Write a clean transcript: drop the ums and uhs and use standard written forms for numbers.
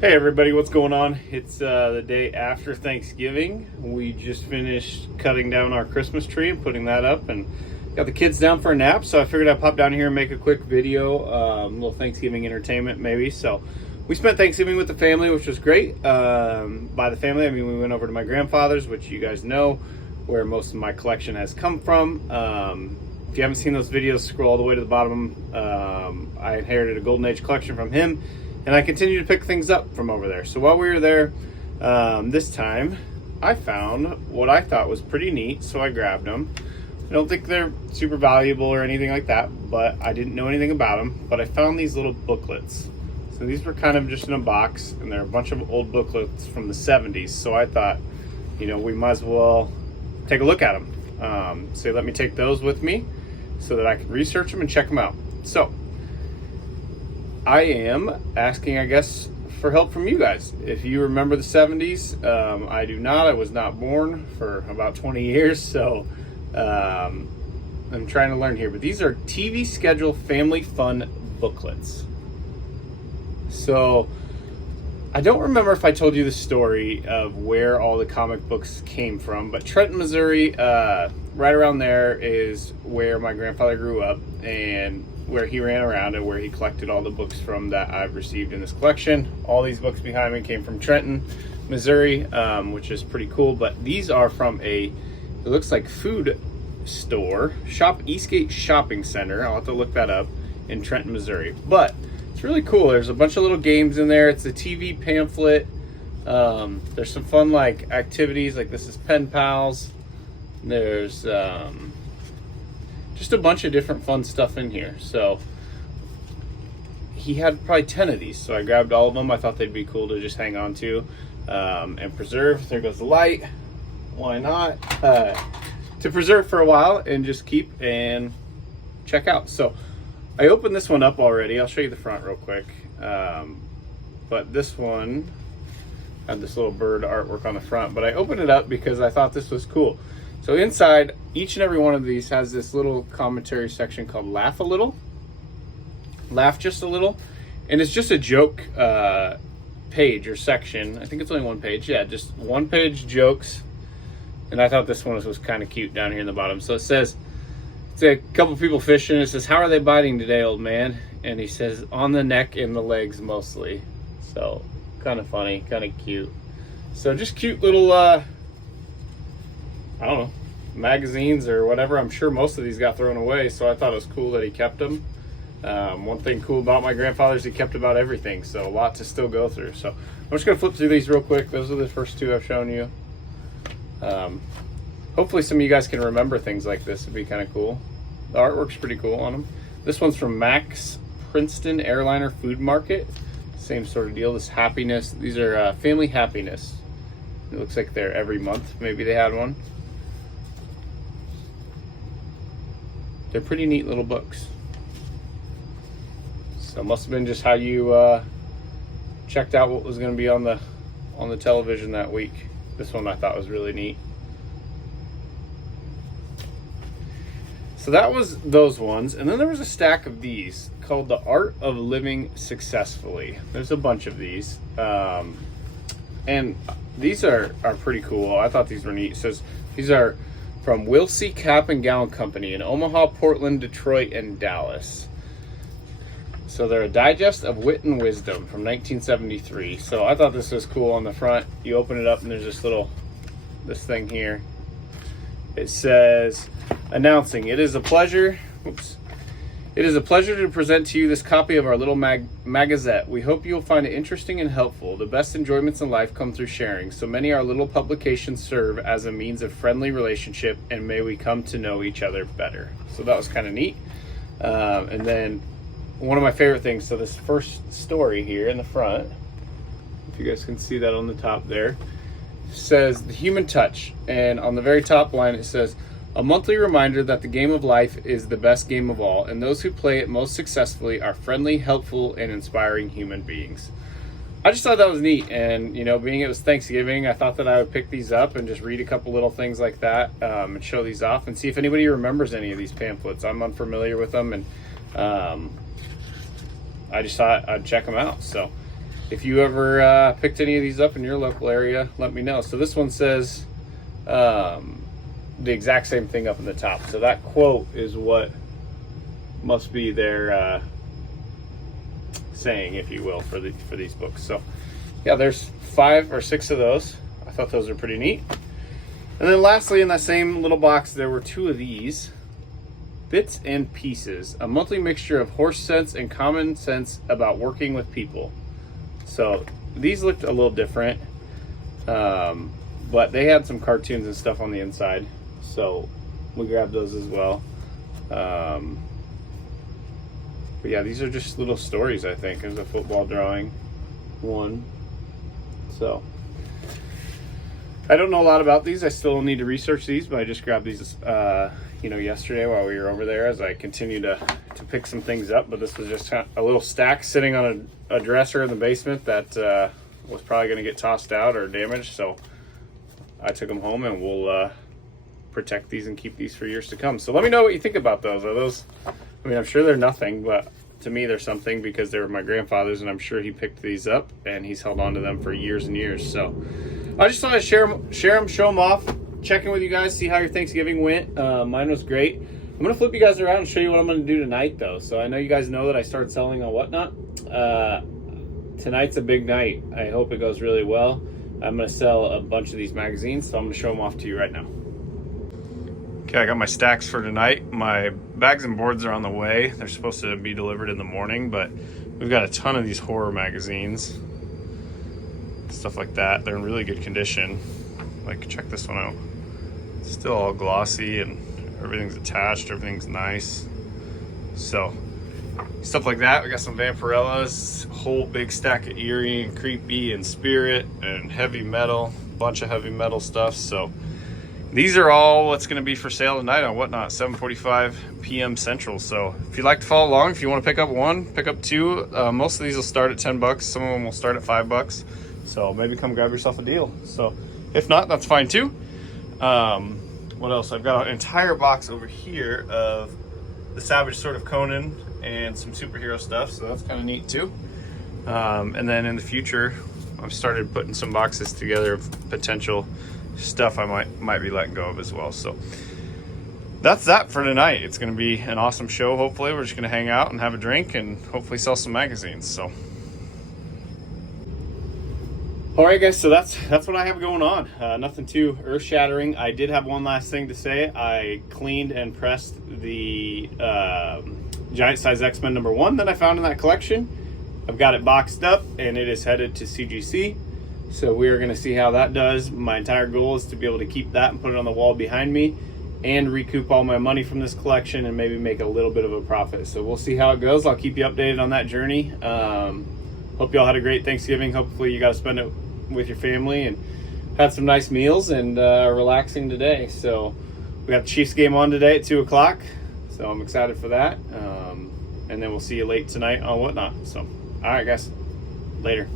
Hey everybody, what's going on? It's the day after Thanksgiving. We just finished cutting down our Christmas tree and putting that up and got the kids down for a nap, so I figured I'd pop down here and make a quick video, a little Thanksgiving entertainment maybe. So we spent Thanksgiving with the family, which was great. By the family, I mean we went over to my grandfather's, which you guys know where most of my collection has come from. If you haven't seen those videos, scroll all the way to the bottom. I inherited a Golden Age collection from him, and I continue to pick things up from over there. So while we were there this time, I found what I thought was pretty neat, so I grabbed them. I don't think they're super valuable or anything like that, but I didn't know anything about them. But I found these little booklets. So these were kind of just in a box, and they're a bunch of old booklets from the 70s. So I thought, you know, we might as well take a look at them. So let me take those with me so that I can research them and check them out. So I am asking, I guess, for help from you guys. If you remember the 70s, I do not. I was not born for about 20 years, so I'm trying to learn here. But these are TV schedule family fun booklets. So I don't remember if I told you the story of where all the comic books came from, but Trenton, Missouri, right around there is where my grandfather grew up and where he ran around and where he collected all the books from that I've received in this collection. All these books behind me came from Trenton, Missouri, which is pretty cool. But these are from it looks like food store, Eastgate Shopping Center. I'll have to look that up, in Trenton, Missouri. But it's really cool. There's a bunch of little games in there. It's a TV pamphlet. There's some fun like activities, like this is Pen Pals. There's just a bunch of different fun stuff in here. So he had probably 10 of these, so I grabbed all of them. I thought they'd be cool to just hang on to and preserve. There goes the light. Why not? To preserve for a while and just keep and check out. So I opened this one up already. I'll show you the front real quick. But this one had this little bird artwork on the front, but I opened it up because I thought this was cool. So inside, each and every one of these has this little commentary section called Laugh a Little. Laugh Just a Little. And it's just a joke page or section. I think it's only one page. Yeah, just one page jokes. And I thought this one was kind of cute down here in the bottom. So it says, it's a couple people fishing. It says, "How are they biting today, old man?" And he says, "On the neck and the legs mostly." So kind of funny, kind of cute. So just cute little, I don't know, magazines or whatever. I'm sure most of these got thrown away, so I thought it was cool that he kept them. One thing cool about my grandfather is he kept about everything, so a lot to still go through. So I'm just going to flip through these real quick. Those are the first two I've shown you. Hopefully some of you guys can remember things like this. It'd be kind of cool. The artwork's pretty cool on them. This one's from Max Princeton Airliner Food Market. Same sort of deal. This happiness. These are family happiness. It looks like they're every month. Maybe they had one. They're pretty neat little books. So it must have been just how you checked out what was going to be on the television that week. This one I thought was really neat. So that was those ones. And then there was a stack of these called The Art of Living Successfully. There's a bunch of these. And these are pretty cool. I thought these were neat. It says these are from Wilsey Cap and Gown Company in Omaha, Portland, Detroit, and Dallas. So they're a digest of wit and wisdom from 1973. So I thought this was cool on the front. You open it up and there's this thing here. It says, announcing, it is a pleasure to present to you this copy of our little magazette. We hope you'll find it interesting and helpful. The best enjoyments in life come through sharing. So many our little publications serve as a means of friendly relationship, and may we come to know each other better. So that was kind of neat. And then one of my favorite things, so this first story here in the front, if you guys can see that on the top there, says The Human Touch. And on the very top line it says, a monthly reminder that the game of life is the best game of all, and those who play it most successfully are friendly, helpful, and inspiring human beings. I just thought that was neat, and you know, being it was Thanksgiving, I thought that I would pick these up and just read a couple little things like that, and show these off and see if anybody remembers any of these pamphlets. I'm unfamiliar with them, and I just thought I'd check them out. So if you ever picked any of these up in your local area, let me know. So this one says the exact same thing up in the top. So that quote is what must be their saying, if you will, for these books. So yeah, there's 5 or 6 of those. I thought those were pretty neat. And then lastly, in that same little box, there were 2 of these. Bits and Pieces, a monthly mixture of horse sense and common sense about working with people. So these looked a little different, but they had some cartoons and stuff on the inside, so we grabbed those as well. But yeah, these are just little stories, I think. There's a football drawing one. So I don't know a lot about these. I still need to research these, but I just grabbed these yesterday while we were over there as I continue to pick some things up. But this was just a little stack sitting on a dresser in the basement that was probably going to get tossed out or damaged. So I took them home, and we'll protect these and keep these for years to come. So let me know what you think about those. Are those, I mean, I'm sure they're nothing, but to me they're something because they were my grandfather's, and I'm sure he picked these up and he's held on to them for years and years. So I just thought I'd share them, show them off, check in with you guys, see how your Thanksgiving went. Mine was great. I'm going to flip you guys around and show you what I'm going to do tonight, though. So I know you guys know that I started selling on Whatnot. Tonight's a big night. I hope it goes really well. I'm going to sell a bunch of these magazines, so I'm going to show them off to you right now. Okay, I got my stacks for tonight. My bags and boards are on the way. They're supposed to be delivered in the morning, but we've got a ton of these horror magazines. Stuff like that. They're in really good condition. Like, check this one out. It's still all glossy and everything's attached, everything's nice. So stuff like that. We got some Vampirellas, a whole big stack of Eerie and Creepy and Spirit and heavy metal, bunch of heavy metal stuff. So these are all what's going to be for sale tonight on Whatnot, 7:45 p.m. Central. So if you'd like to follow along, if you want to pick up 1, pick up 2. Most of these will start at $10. Some of them will start at $5. So maybe come grab yourself a deal. So if not, that's fine too. What else? I've got an entire box over here of the Savage Sword of Conan and some superhero stuff. So that's kind of neat too. And then in the future, I've started putting some boxes together of potential stuff I might be letting go of as well. So that's that for tonight. It's going to be an awesome show. Hopefully we're just going to hang out and have a drink and hopefully sell some magazines. So all right, guys, so that's what I have going on. Nothing too earth-shattering. I did have one last thing to say. I cleaned and pressed the Giant Size X-Men #1 that I found in that collection. I've got it boxed up, and it is headed to CGC. So we are going to see how that does. My entire goal is to be able to keep that and put it on the wall behind me and recoup all my money from this collection and maybe make a little bit of a profit. So we'll see how it goes. I'll keep you updated on that journey. Hope you all had a great Thanksgiving. Hopefully you got to spend it with your family and had some nice meals and relaxing today. So we got the Chiefs game on today at 2 o'clock. So I'm excited for that. And then we'll see you late tonight on Whatnot. So, all right, guys, later.